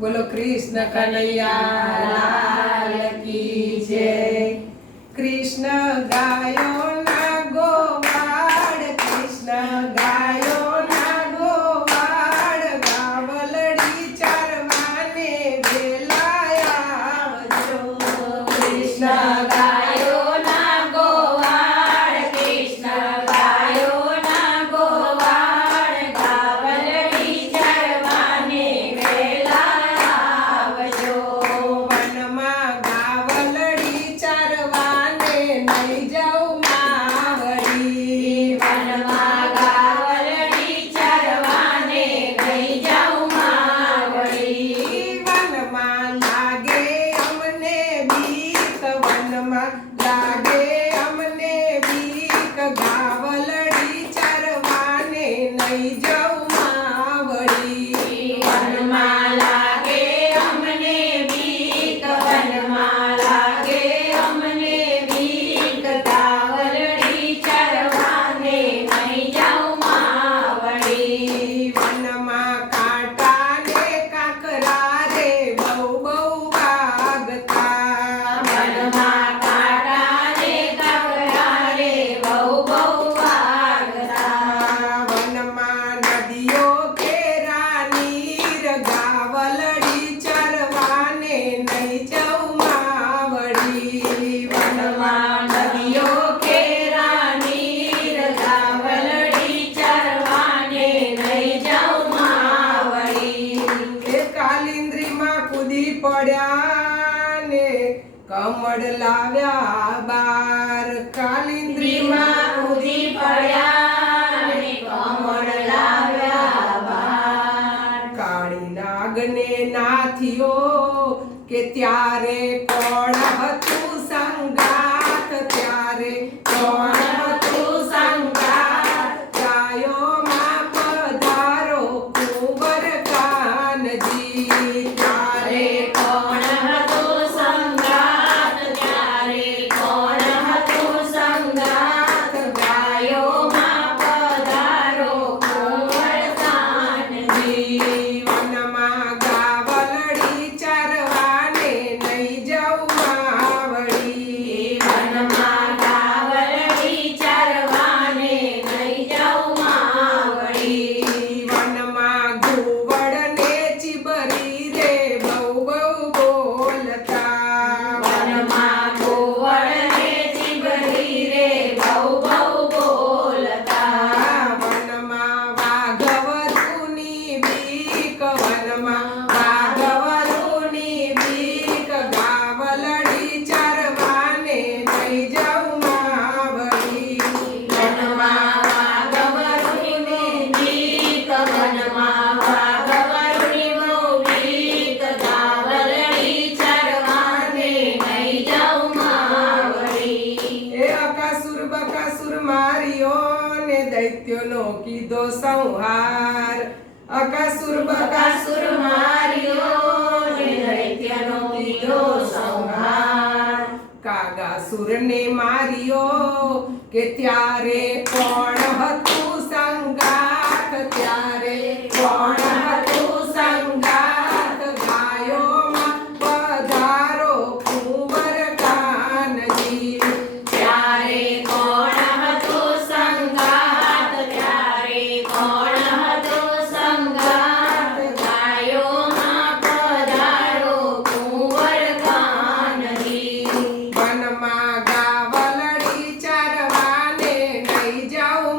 બોલો કૃષ્ણ કનૈયા લાલ કી જય। કૃષ્ણ ગાયો ના ગોવાળ, કૃષ્ણ ગાયો ના ગોવાળ, ગાવલડી ચરવાને વેલાયા આવજો। કૃષ્ણ ગાયો ના ગોવાળ, કૃષ્ણ ગાયો ના ગોવાળ, ગાવલડી ચરવાને વેલા આવજો। વનમાં ગાવલડી ચરવાને નહીં જાઉં માવડી, વનમાં ગાવલડી ચરવાને ગઈ જાઉં માવડી। વનમાં લાગે અમને બીક, વનમાં લાગે અમને બીક, ગાવલડી ચરવાને નહીં જાઉં માવડી। વનમાં લાગે અમને બીક, વનમાં લાગે અમને બીક, ગાવલડી ચરવાને નહીં જાઉં માવડી। વનમાં કાંટા ને કાંકરા રે બહુ બહુ વાગતા, વનમાં કાંટા ને કાંકરા રે બહુ બહુ વાગતા। વનમાં નદીઓ કેરા નીર, ગાવલડી ચરવાને નહીં જાઉં માવડી। વનમાં નદીઓ કેરા નીર, ગાવલડી ચરવાને નહીં જાઉં માવડી। એ કાલિંદ્રીમાં કૂદી પડ્યા ને કમળ લાવ્યા બાર, કાલિંદ્રીમાં માં કૂદી પડ્યા ને કમળ લાવ્યા બાર। કાળી નાગને નાથિયો કે ત્યારે કોણ હતું સંગાથ, ત્યારે કોણ હતું સંગાથ, ગાયોમાં પધારો કુંવર કાનજી, ત્યારે કોણ હતું સંગાત, ત્યારે કોણ હતું સંગાત, ગાયોમાં પધારો કુંવર કાનજી। વનમાં ગાવલડી ચરવાને નહીં જાઉં માવડી, વનમાં ગાવલડી ચરવાને નહીં જાઉં માવડી। વનમાં ઘુવડને ચીબરી રે બહુ બહુ બોલતા, વનમાં ગોવળને ચીબરી રે બહુ બહુ બોલતા। વનમાં વાઘવરુની બીક, વનમાં વાઘવરુની બીક, ગાવલડી ચરવાને નહીં જાઉં માવડી। વનમાં વાઘવરુની બીક, વનમાં વાઘવરુની બીક, ગાવલડી ચરવાને નહીં જાઉં માવડી। એ અકાસુર બકાસુર માર્યો ને દૈત્યોનો કીધો સંહાર, અકાસુર બકાસુર બકાસુર માર્યો ને દૈત્યનો કીધો સંહાર। કાગાસુરને માર્યો કે ત્યારે કોણ હતું સંગાથ, ત્યારે કોણ હતું સંગાથ, ગાયોમાં પધારો કુંવર કાનજી, ત્યારે કોણ હતો સંગાત, ત્યારે કોણ હતો સંગાત, ગાયોમાં પધારો કુંવર કાનજી। વનમાં ગાવલડી ચરવાને નહીં જાઉં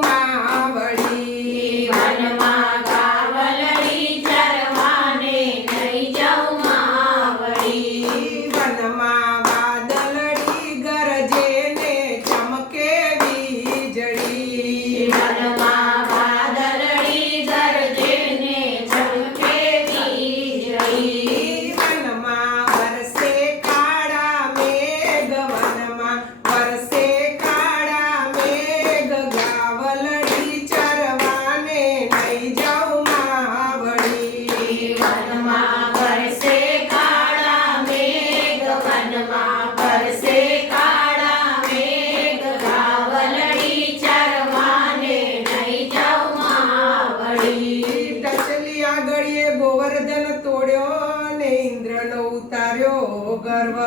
ગર્વ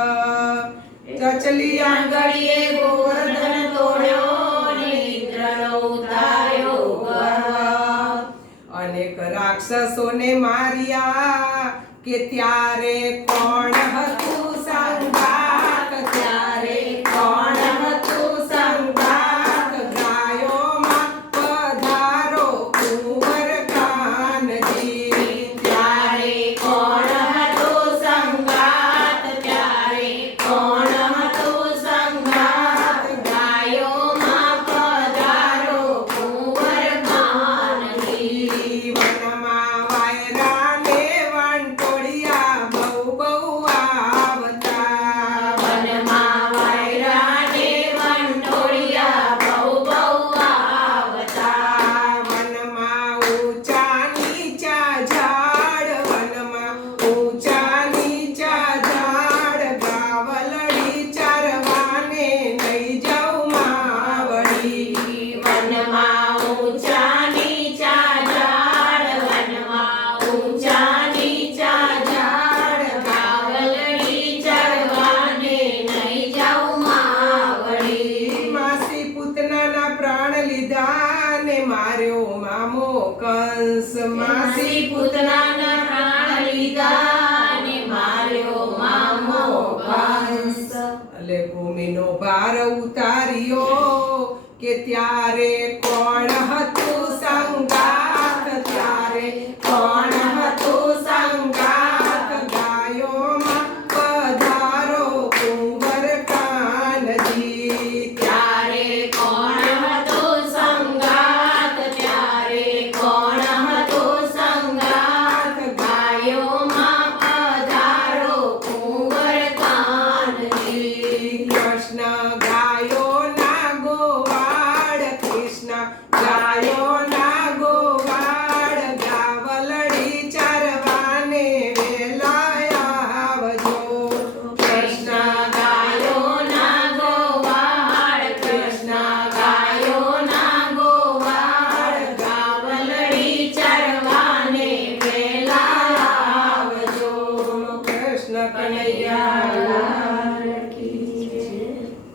ચચલી આંગળીએ ગોવર્ધન તોડ્યો ને ઇન્દ્રનો ઉતાર્યો ગર્વ અનેક રાક્ષસોને માર્યા કે ત્યારે કોણ હતું સંગાત ત્યારે કોણ હતું સંગાત ગાયોમાં પધારો કુંવર કાનજી ત્યારે કોણ હતો સંગાત ત્યારે કોણ હતો સંગાત ગાયોમાં પધારો કુંવર કાનજી વનમાં વાયરાને વંટોળિયા બહુ બહુ આવતા વનમાં વાયરાને વંટોળિયા બહુ બહુ આવતા વનમાં ઊંચા નીચા ઝાડ વનમાં ઊંચા નીચા ઝાડ ગાવલડી ચરવાને લઈ જાઉં માવડી વનમાં ઊંચા નીચા ઝાડ વનમાં ઊંચા નીચા ઝાડ ગાવલડી ચરવાને નહીં જાઉં માવડી માસી પૂતનાના પ્રાણ લીધા ને માર્યો મામો કંસ માસી પૂતનાના પ્રાણ લીધા ને માર્યો મામો કંસ એટલે ભૂમિનો ભાર ઉતાર્યો કે ત્યારે